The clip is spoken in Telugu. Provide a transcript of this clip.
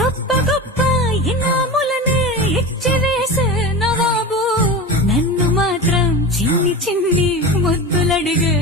గొప్ప గొప్ప ఇనాములనే ఇచ్చి వేసే నవాబు నన్ను మాత్రం చిన్ని చిన్ని ముద్దులడిగే